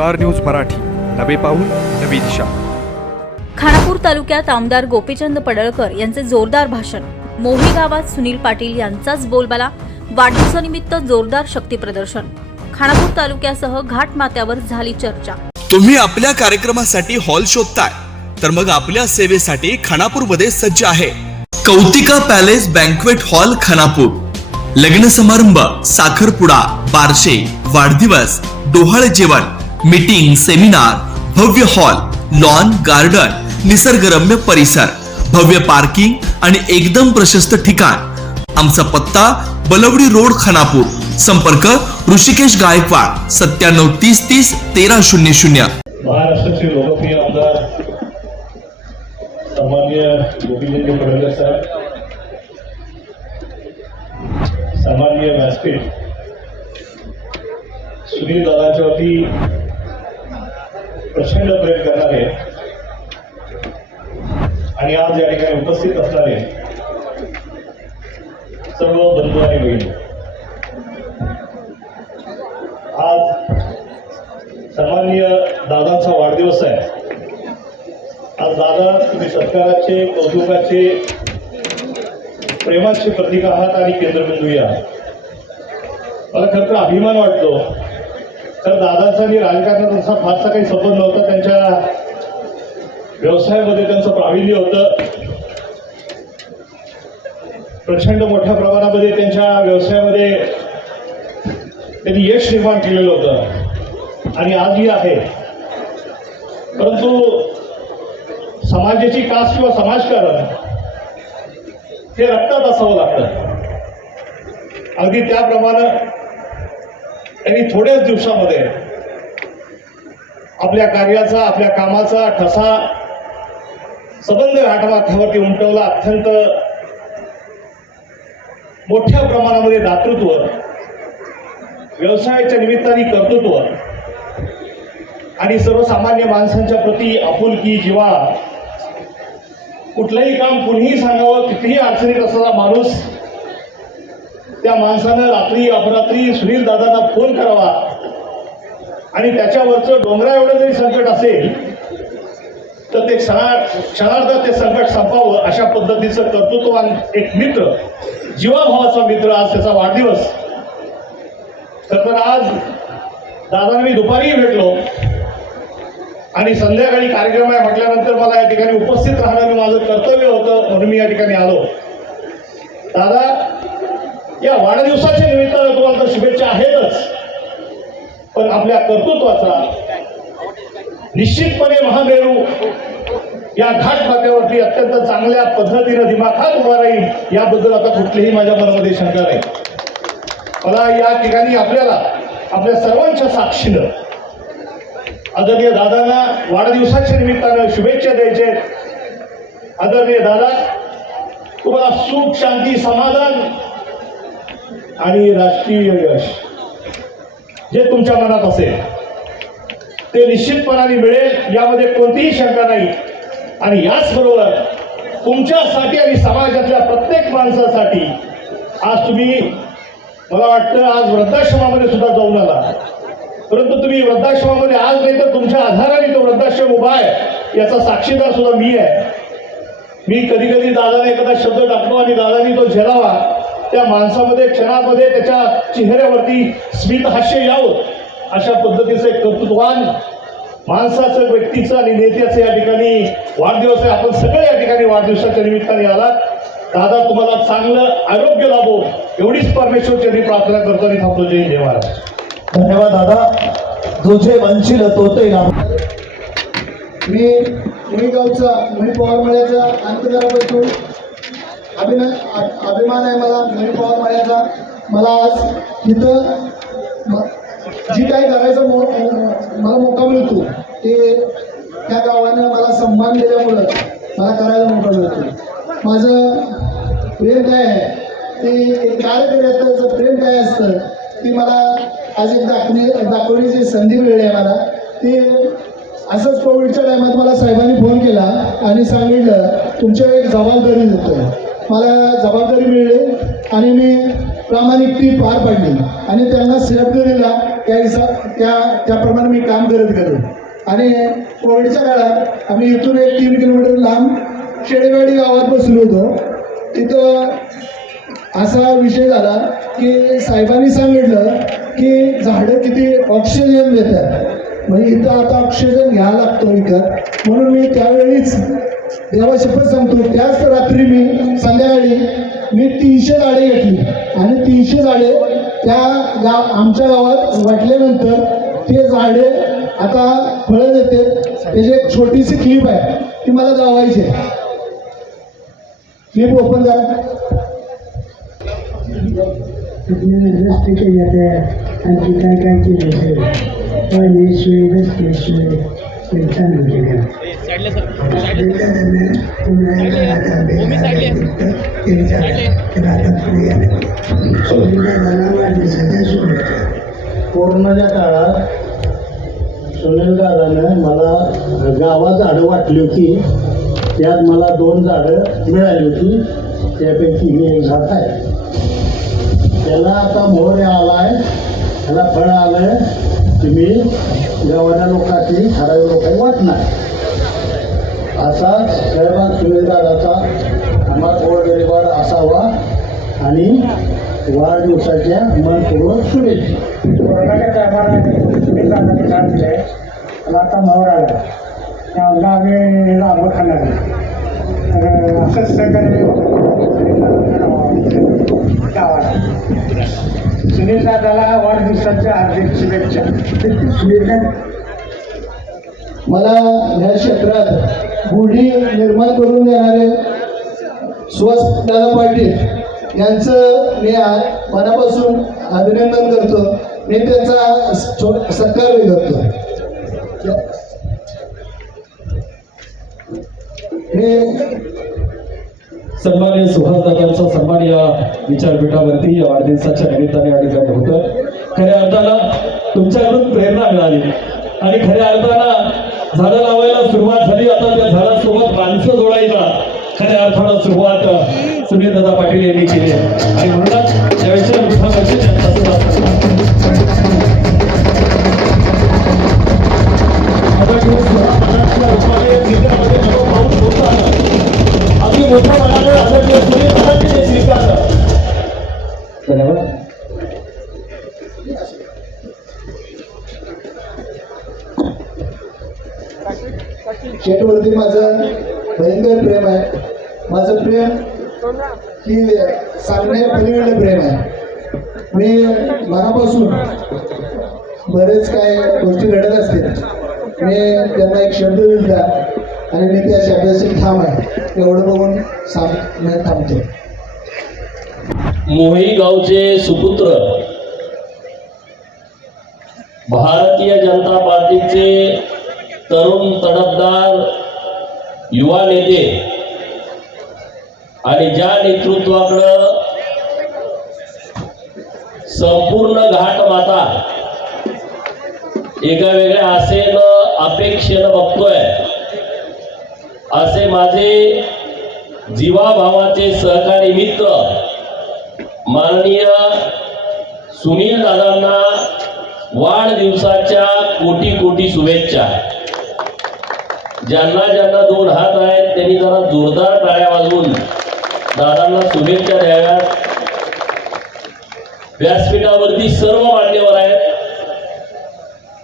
Star news Marathi. नवे पाऊल नवी दिशा. खानापूर तालुक्यात आमदार गोपीचंद पडळकर यांचे जोरदार भाषण. मोही गावात सुनील पाटील यांचाच बोलबाला वाढदिवसानिमित्त जोरदार शक्ती प्रदर्शन. खानापूर तालुक्यासह घाट माथ्यावर झाली चर्चा. तुम्ही आपल्या कार्यक्रमासाठी हॉल शोधताय तर मग आपल्या सेवेसाठी खानापूरमध्ये सज्ज आहे. Kautika palace banquet hall Khanapur. लग्न समारंभ साखरपुडा बारशे वाढदिवस डोहाळे जेवण. मीटिंग सेमिनार भव्य हॉल लॉन गार्डन निसर्गरम्य परिसर भव्य पार्किंग आणि एकदम प्रशस्त ठिकाण. आमचा पत्ता बलवडी रोड खानापूर. संपर्क ऋषिकेश गायकवाड सत्त्याण्णव तीस तीस तेरा शून्य शून्य. महाराष्ट्राचे लोकप्रिय आमदार सामान्य गोपीचंद फडणवीस साहेब सामान्य व्यासपीठ सुनील दादाच्या वती प्रचंड प्रेम करणारे आणि आज या ठिकाणी उपस्थित असणारे सर्व बंधू आणि बहिणी. आज सन्माननीय दादांचा वाढदिवस आहे. आज दादा तुम्ही सत्काराचे कौतुकाचे प्रेमाचे प्रतीक आहात आणि केंद्रबिंदू या मला खरं तर अभिमान वाटतो तर दादाचा आणि राजकारणात असा फारसा काही संबंध नव्हता. त्यांच्या व्यवसायामध्ये त्यांचं प्रावीण्य होतं. प्रचंड मोठ्या प्रमाणामध्ये त्यांच्या व्यवसायामध्ये त्यांनी यश निर्माण केलेलं होतं. आणि आजही आहे. परंतु समाजाची कास किंवा समाजकारण हे रक्तात असावं लागतं. अगदी त्याप्रमाणे त्यांनी थोड्याच दिवसामध्ये आपल्या कार्याचा आपल्या कामाचा ठसा सबंध घाटमाथ्यावरती उमटवला. अत्यंत मोठ्या प्रमाणामध्ये दातृत्व व्यवसायाच्या निमित्ताने कर्तृत्व आणि सर्वसामान्य माणसांच्या प्रती आपुलकी जिवा कुठलंही काम कुणीही सांगावं कितीही अडचणीत असलेला माणूस त्या माणसानं रात्री अपरात्री सुनील दादांना फोन करावा. आणि त्याच्यावरचं डोंगरा एवढं जरी संकट असेल तर ते क्षणा क्षणार्धात ते संकट संपावं अशा पद्धतीचं कर्तृत्ववान एक मित्र जीवाभावाचा मित्र आज त्याचा वाढदिवस. तर तर आज दादा मी दुपारीही भेटलो. आणि संध्याकाळी कार्यक्रम आहे म्हटल्यानंतर मला या ठिकाणी उपस्थित राहणं माझं कर्तव्य होतं म्हणून मी या ठिकाणी आलो. दादा या वाढदिवसाच्या निमित्तानं तुम्हाला तर शुभेच्छा आहेतच. पण आपल्या कर्तृत्वाचा निश्चितपणे महामेरू या घाट माथ्यावरती अत्यंत चांगल्या पद्धतीनं दिमाखात उभा राहील याबद्दल आता कुठलीही माझ्या मनामध्ये शंका नाही. मला या ठिकाणी आपल्याला आपल्या सर्वांच्या साक्षीनं आदरणीय दादांना वाढदिवसाच्या निमित्तानं शुभेच्छा द्यायचे आदरणीय दादा तुम्हाला सुख शांती समाधान आणि राष्ट्रीय यश. जे तुमच्या मनात असेल ते निश्चितपणाने मिळेल यामध्ये कोणतीही शंका नाही. आणि याचबरोबर तुमच्यासाठी आणि समाजातल्या प्रत्येक माणसासाठी आज तुम्ही मला वाटतं आज वृद्धाश्रमामध्ये सुद्धा जाऊन आला. परंतु तुम्ही वृद्धाश्रमामध्ये आज नाही तर तुमच्या आधाराने तो वृद्धाश्रम उभा आहे याचा साक्षीदार सुद्धा मी आहे. मी कधी कधी दादाने एखादा शब्द टाकलो आणि दादानी तो झेलावा. त्या माणसामध्ये क्षणामध्ये त्याच्या चेहऱ्यावरती स्मित हास्य यावं. अशा पद्धतीचं एक कर्तृत्ववान माणसाचं व्यक्तीचं आणि नेत्याचं या ठिकाणी वाढदिवस आहे. आपण सगळे या ठिकाणी वाढदिवसाच्या निमित्ताने आलात. दादा तुम्हाला चांगलं आरोग्य लाभो. एवढीच परमेश्वरची मी प्रार्थना करतो आणि थांबतो. जय जय महाराज धन्यवाद दादा. जो जे वंशील तो ते लाभ. मी मुळीगावचा मुळी पवारमळ्याचा अंतरापासून अभिनय अभिमान आहे मला नवीन पवार माझ्याचा मला आज इथं जी काही करायचं मो मला मोका मिळतो ते त्या गावानं मला सन्मान दिल्यामुळं मला करायला मोका मिळतो. माझं प्रेम काय आहे? ते एक कार्यकर्त्याचं प्रेम काय असतं ती मला आज एक दाखवली दाखवण्याची संधी मिळाली आहे मला. ते असंच कोविडच्या टायमात मला साहेबांनी फोन केला आणि सांगितलं तुमच्या एक जबाबदारी देतोय. मला जबाबदारी मिळली आणि मी प्रामाणिक ती पार पाडली. आणि त्यांना सिलेक्ट दिला त्या हिसा त्या त्याप्रमाणे मी काम करत गेलो. आणि कोविडच्या काळात आम्ही इथून एक तीन किलोमीटर लांब शेडेवाडी गावात बसलो होतो. तिथं असा विषय झाला की साहेबांनी सांगितलं की झाडं किती ऑक्सिजन देतात. म्हणजे इथं आता ऑक्सिजन घ्यावा लागतो विकत म्हणून मी त्यावेळीच देवा सांगतो त्याच रात्री मी संध्याकाळी मी तीनशे झाडे घेतली. आणि तीनशे झाडे त्या गाव आमच्या गावात वाटल्यानंतर ते झाडे आता फळं देते. त्याची एक छोटीशी क्लिप आहे ती मला दावायची आहे. क्लिप ओपन करा. आणखी काय काय केलं असेल पाणी सोय रस्ते सोय ते चांगलं केलं कोरोनाच्या काळात सुनील दादानं मला गावात झाडं वाटली होती. त्यात मला दोन झाडं मिळाली होती. त्यापैकी ही एक झाड आहे. त्याला आता मोहर आलाय. त्याला फळ आलंय. तुम्ही गावाच्या लोकांची ठराविक लोकांनी वाटणार असा सुनील दादाचा आम्हा गोरगरिबार असावा. आणि वाढदिवसाच्या मनपूर्वक शुभेच्छा. कोरोनाच्या टायमाला दिले आता आला. त्यामुळे आम्ही लाभ खाणार तर असंच सहकार्य गावाला. सुनील दादाला वाढदिवसाच्या हार्दिक शुभेच्छा. सुनील मला या क्षेत्रात गुढी निर्माण करून देणारे सुहास दादा पाटील यांचं मी मनापासून अभिनंदन करतो. मी त्यांचा छो- सत्कारही करतो. मी सन्मान्य सुहासदादांचा सन्मान या विचारपीठावरती या वाढदिवसाच्या निमित्ताने या ठिकाणी होतं. खऱ्या अर्थाला तुमच्याकडून प्रेरणा मिळाली. आणि खऱ्या अर्थाला झाडं लावायला सुरुवात झाली आता त्या झाडासोबत माणसं जोडायला खऱ्या सुरुवात सुनील दादा पाटील यांनी केली. आणि म्हणूनच या विचारपीठावरती त्यांचा अगदी मोठ्या मनाने सुनील दादांनी हे स्वीकारलं. धन्यवाद. शेटवरती माझं भयंकर प्रेम आहे. माझं प्रेम की सांगण्या पलीकडे प्रेम आहे. मी मनापासून बरेच काय गोष्टी घडत असतील. मी त्यांना एक शब्द दिला आणि मी त्या शब्दाची ठाम आहे. एवढं बघून सांग थांबतो. मोही गावचे सुपुत्र भारतीय जनता पार्टीचे तरुण तडफदार युवा नेते आणि ज्या नेतृत्वाकडं संपूर्ण घाट माता एका वेगळ्या आशेनं अपेक्षेनं बघतोय असे माझे जीवाभावाचे सहकारी मित्र माननीय सुनील दादांना वाढदिवसाच्या कोटी कोटी शुभेच्छा. ज्यांना ज्यांना दोन हात आहेत त्यांनी जरा जोरदार टाळ्या वाजवून दादांना शुभेच्छा द्याव्यात. व्यासपीठावरती सर्व मान्यवर आहेत.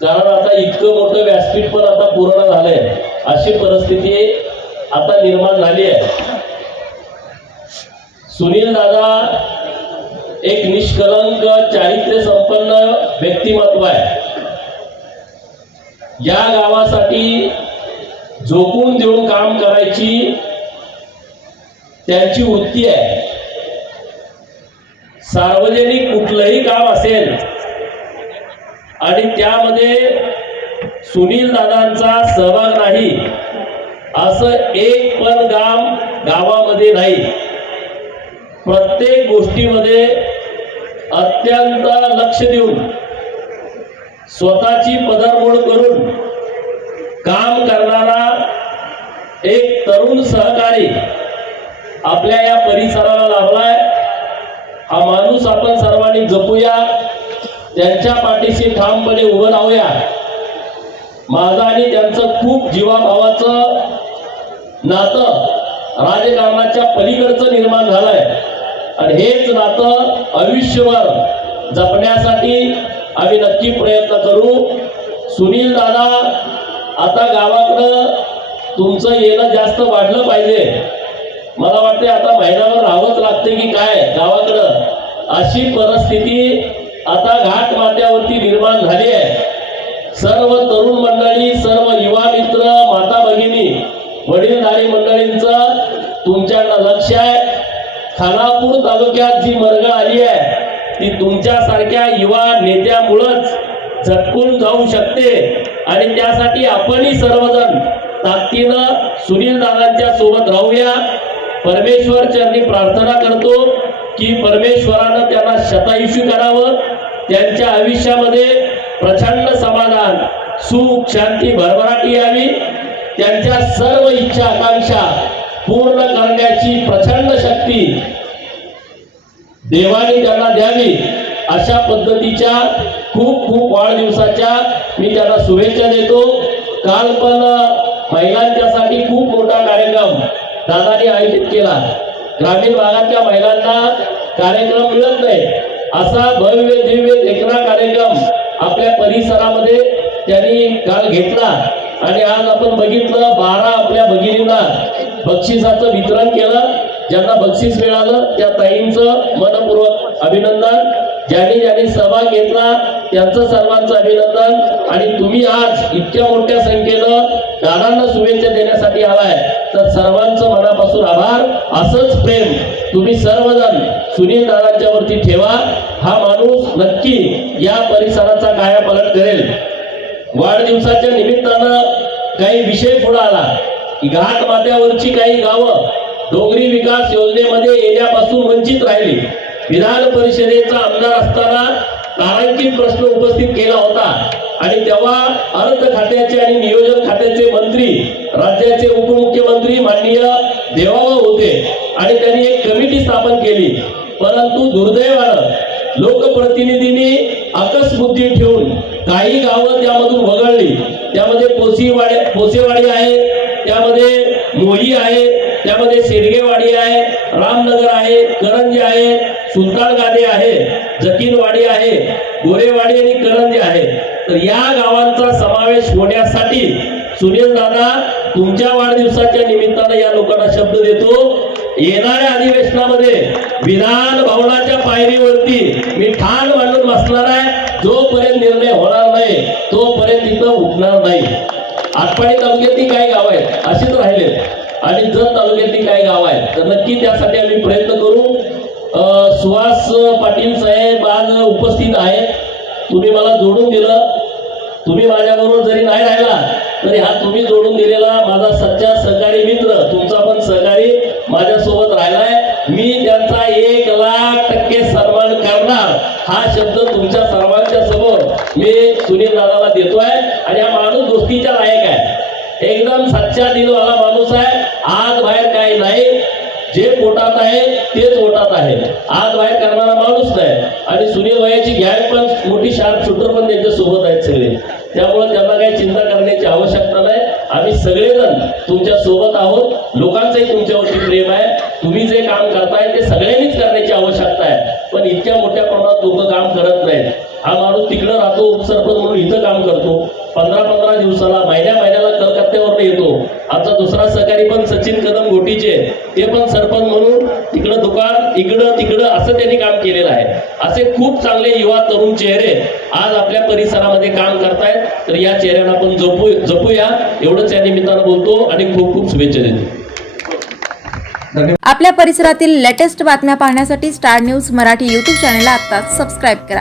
कारण आता इतकं मोठं व्यासपीठ पण आता पूर्ण झालंय. अशी परिस्थिती आता निर्माण झाली आहे. सुनील दादा एक निष्कलंक चारित्र्य संपन्न व्यक्तिमत्व आहे. या गावासाठी झोकून देऊन काम करायची त्यांची वृत्ती आहे. सार्वजनिक कुठलंही काम असेल आणि त्यामध्ये सुनील दादांचा सहभाग नाही असं एक पण गाम गावामध्ये नाही. प्रत्येक गोष्टीमध्ये अत्यंत लक्ष देऊन स्वतःची पदरमोड करून काम करणारा एक तरुण सहकारी आपल्या या परिसराला लाभलाय हा माणूस आपण सर्वांनी जपूया. त्यांच्या पाठीशी ठामपणे उभं राहूया. माझं आणि त्यांचं खूप जीवाभावाचं नातं राजकारणाच्या पलीकडचं निर्माण झालंय. आणि हेच नातं आयुष्यभर जपण्यासाठी आम्ही नक्की प्रयत्न करू. सुनील दादा आता गावाकडं तुमचं येणं जास्त वाढलं पाहिजे. मला वाटते आता महिनाभर राहावंच लागते की काय? गावाकडं अशी परिस्थिती आता घाट माथ्यावरती निर्माण झाली आहे. सर्व तरुण मंडळी सर्व युवा मित्र माता भगिनी वडीलधारी मंडळींचं तुमच्याकडं लक्ष आहे. खानापूर तालुक्यात जी मरगळ आली आहे ती तुमच्यासारख्या युवा नेत्यामुळंच झटकून जाऊ शकते. आणि त्यासाठी आपणही सर्वजण ताकदीनं सुनील दादांच्या सोबत राहूया. परमेश्वर चरणी प्रार्थना करतो की परमेश्वरानं त्यांना शतायुषी करावं त्यांच्या आयुष्यामध्ये प्रचंड समाधान सुख शांती भरभराटी यावी. त्यांच्या सर्व इच्छा आकांक्षा पूर्ण करण्याची प्रचंड शक्ती देवाने त्यांना द्यावी. अशा पद्धतीच्या खूप खूप वाढदिवसाच्या मी त्यांना शुभेच्छा देतो. काल पण महिलांच्यासाठी खूप मोठा कार्यक्रम दादाने आयोजित केला. ग्रामीण भागातल्या महिलांना कार्यक्रम मिळत नाही असा भव्य दिव्य देखणा कार्यक्रम आपल्या परिसरामध्ये त्यांनी काल घेतला. आणि आज आपण बघितलं बारा आपल्या भगिनींना बक्षिसाचं वितरण केलं. ज्यांना बक्षीस मिळालं त्या ताईंचं मनपूर्वक अभिनंदन. ज्यांनी ज्यांनी सहभाग घेतला त्यांचं सर्वांचं अभिनंदन. आणि तुम्ही आज इतक्या मोठ्या संख्येनं दादांना शुभेच्छा देण्यासाठी आलाय. तर सर्वांचं मनापासून आभार. असंच प्रेम तुम्ही सर्वजण सुनील दादांच्या वरती ठेवा. हा माणूस नक्की या परिसराचा कायापालट करेल. वाढदिवसाच्या निमित्तानं काही विषय पुढे आला. की घाट माथ्यावरची काही गावं डोंगरी विकास योजनेमध्ये येण्यापासून वंचित राहिली. विधान परिषदेचा आमदार असताना तारांकित प्रश्न उपस्थित केला होता. आणि तेव्हा अर्थ खात्याचे आणि नियोजन खात्याचे मंत्री राज्याचे उपमुख्यमंत्री माननीय देवाभाऊ होते. आणि त्यांनी एक कमिटी स्थापन केली. परंतु दुर्दैवानं लोकप्रतिनिधींनी आकस्बुद्धी ठेवून काही गावं त्यामधून वगळली. त्यामध्ये पोसीवाडी पोसेवाडी आहे त्यामध्ये मोही आहे त्यामध्ये शेडगेवाडी आहे रामनगर आहे करंजी आहे सुलतानगादे आहे जकीनवाडी आहे गोरेवाडी आणि करंजी आहे. तर या गावांचा समावेश होण्यासाठी सुनील दादा तुमच्या वाढदिवसाच्या निमित्तानं या लोकांना शब्द देतो. येणाऱ्या अधिवेशनामध्ये विधान भवनाच्या पायरीवरती मी ठाण मांडून बसणार आहे. जोपर्यंत निर्णय होणार नाही तोपर्यंत तिथं उठणार नाही. आटपाडी तालुक्यातली काही गाव आहेत अशीच राहिले आणि जत तालुक्यातली काही गाव आहेत तर नक्की त्यासाठी आम्ही प्रयत्न करू. अं, सुहास पाटील साहेब आज उपस्थित आहेत. तुम्ही मला जोडून दिलं. तुम्ही माझ्याबरोबर जरी नाही राहिला तर हा तुम्ही जोडून दिलेला माझा सच्चा सहकारी मित्र तुमचा पण सहकारी माझ्यासोबत राहिलाय. मी त्यांचा एक लाख टक्के सन्मान करणार. हा शब्द तुमच्या सर्वांच्या समोर मी सुनील दादाला देतोय. आणि हा माणूस गोष्टीच्या लायक आहे. एकदम सच्चा दिलवाला माणूस आहे. आज बाहेर काही नाही. जे पोटात आहे तेच पोटात आहे. आज बाहेर करणारा माणूस नाही. आणि सुनील वयाची घ्याय पण मोठी शार्प शूटर पण त्यांच्यासोबत आहेत सगळे. त्यामुळे त्यांना काही चिंता करण्याची आवश्यकता नाही. आम्ही सगळेजण तुमच्यासोबत आहोत. लोकांचंही तुमच्यावरती प्रेम आहे. तुम्ही जे काम करताय ते सगळ्यांनीच करण्याची आवश्यकता आहे. पण इतक्या मोठ्या प्रमाणात लोक काम करत नाहीत. हा माणूस तिकडं राहतो उपसरपंच म्हणून इथं काम करतो. पंधरा पंधरा दिवसाला महिन्या महिन्याला कलकत्त्यावर येतो. आमचा दुसरा सहकारी पण सचिन कदम घोटीचे ते पण सरपंच म्हणून तिकडं दुकान इकडं तिकडं असं त्यांनी काम केलेलं आहे. असे खूप चांगले युवा तरुण चेहरे आज आपल्या परिसरामध्ये काम करतायत. तर या चेहऱ्यांना आपण जपू जपूया. एवढंच या निमित्तानं बोलतो आणि खूप खूप शुभेच्छा देतो. आपल्या परिसरातील लेटेस्ट बातम्या पाहण्यासाठी स्टार न्यूज मराठी यूट्यूब चॅनलला आता सबस्क्राईब करा.